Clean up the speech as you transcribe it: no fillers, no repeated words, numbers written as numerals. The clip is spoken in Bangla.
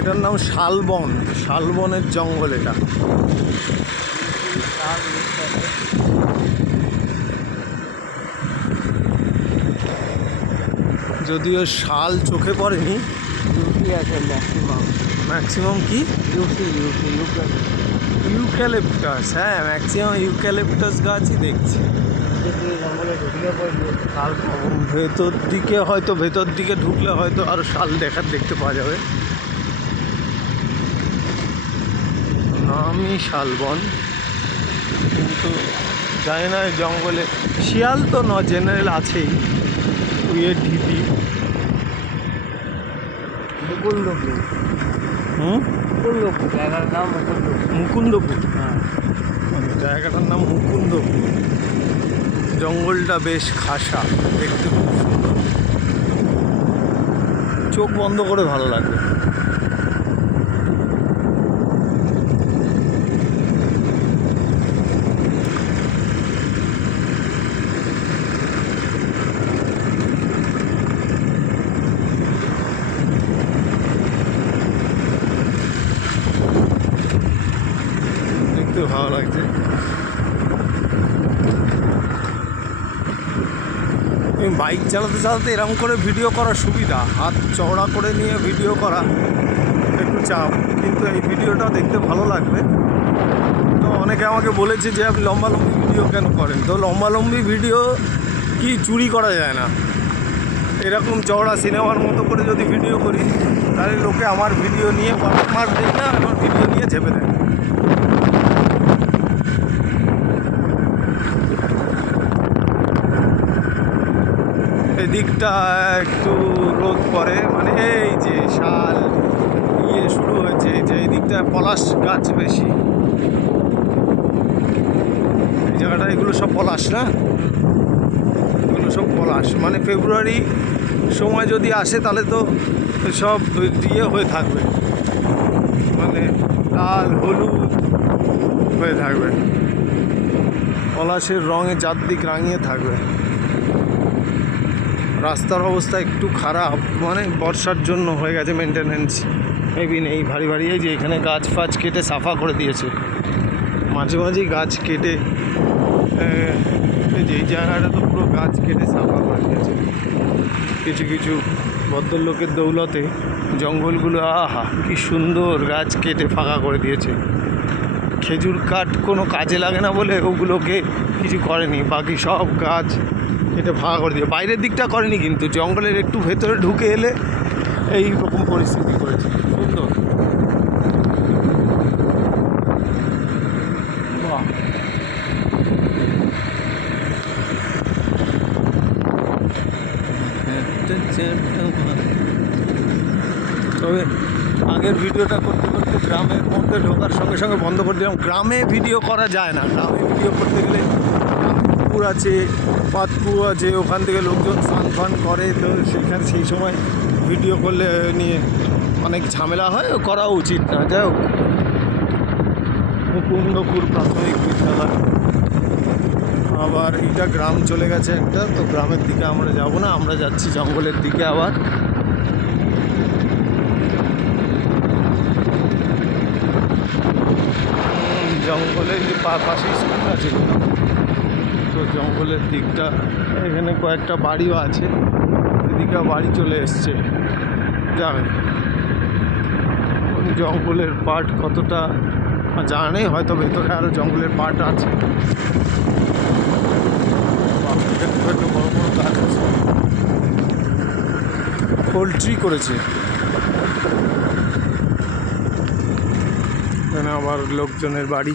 এটার নাম শালবন, শালবনের জঙ্গল এটা। যদিও শাল চোখে পড়েনি। আছে ম্যাক্সিমাম কি ইউক্যালিপটাস, হ্যাঁ ম্যাক্সিমাম ইউক্যালিপটাস গাছই দেখছি। ভেতর দিকে হয়তো, ভেতর দিকে ঢুকলে হয়তো আরও শাল দেখতে পাওয়া যাবে। নামই শালবন, কিন্তু জানি না জঙ্গলে শিয়াল তো জেনারেল আছেই। উইয়ের ঢিপি মুকুন্দপুর। জায়গার নাম মুকুন্দপুর। হ্যাঁ, জায়গাটার নাম মুকুন্দপুর। জঙ্গলটা বেশ খাসা, দেখতে খুব সুন্দর, চোখ বন্ধ করে ভালো লাগবে। দেখতে ভালো লাগছে। বাইক চালাতে চালাতে এরকম করে ভিডিও করার সুবিধা, হাত চওড়া করে নিয়ে ভিডিও করা একটু চাপ, কিন্তু এই ভিডিওটা দেখতে ভালো লাগবে। তো অনেকে আমাকে বলেছে যে আপনি লম্বালম্বি ভিডিও কেন করেন, তো লম্বালম্বি ভিডিও কি চুরি করা যায় না? এরকম চওড়া সিনেমার মতো করে যদি ভিডিও করি, তাহলে লোকে আমার ভিডিও নিয়ে আমার ভিডিও নিয়ে ঝেপে দেয়। এদিকটা একটু রোদ পড়ে, মানে এই যে শাল শুরু হয়েছে, যে এই দিকটা পলাশ গাছ বেশি। এই জায়গাটা এগুলো সব পলাশ না, এগুলো সব পলাশ। মানে ফেব্রুয়ারি সময় যদি আসে তাহলে তো সব হয়ে থাকবে, মানে লাল হলুদ হয়ে থাকবে, পলাশের রঙে চারদিক রাঙিয়ে থাকবে। রাস্তার অবস্থা একটু খারাপ, মানে বর্ষার জন্য হয়ে গেছে মেনটেনেন্স মেবি নেই। ভারী ভারী এই যে এখানে গাছ ফাছ কেটে সাফা করে দিয়েছে, মাঝে মাঝেই গাছ কেটে, এই যে এই জায়গাটা তো পুরো গাছ কেটে সাফা করে দিয়েছে। কিছু কিছু ভদ্রলোকের দৌলতে জঙ্গলগুলো আহা কি সুন্দর গাছ কেটে ফাঁকা করে দিয়েছে। খেজুর কাঠ কোনো কাজে লাগে না বলে ওগুলোকে কিছু করেনি, বাকি সব গাছ এটা ফাঁকা করে দিয়ে। বাইরের দিকটা করেনি, কিন্তু জঙ্গলের একটু ভেতরে ঢুকে এলে এই রকম পরিস্থিতি করেছে। সুন্দর, বাহ। তবে আগের ভিডিওটা করতে করতে গ্রামের মধ্যে ঢোকার সঙ্গে সঙ্গে বন্ধ করে দিলাম। গ্রামে ভিডিও করা যায় না, গ্রামে ভিডিও করতে গেলে পুকুর আছে, পাতকুয়ো আছে, ওখান থেকে লোকজন স্নান ফান করে, তো সেখানে সেই সময় ভিডিও করলে নিয়ে অনেক ঝামেলা হয়, করা উচিত না। যাই হোক, মুকুন্দপুর প্রাথমিক বিদ্যালয়। আবার এটা গ্রাম চলে গেছে একটা, তো গ্রামের দিকে আমরা যাব না, আমরা যাচ্ছি জঙ্গলের দিকে। আবার জঙ্গলের যে পাশে স্কুল আছে, তো জঙ্গলের দিকটা এখানে কয়েকটা বাড়িও আছে, এদিকে বাড়ি চলে এসছে। যাবে জঙ্গলের পার্ট কতটা জানা নেই, হয়তো ভেতরে আরও জঙ্গলের পার্ট আছে। একটু বড় বড় গাছ আছে, পোলট্রি করেছে এখানে, আবার লোকজনের বাড়ি।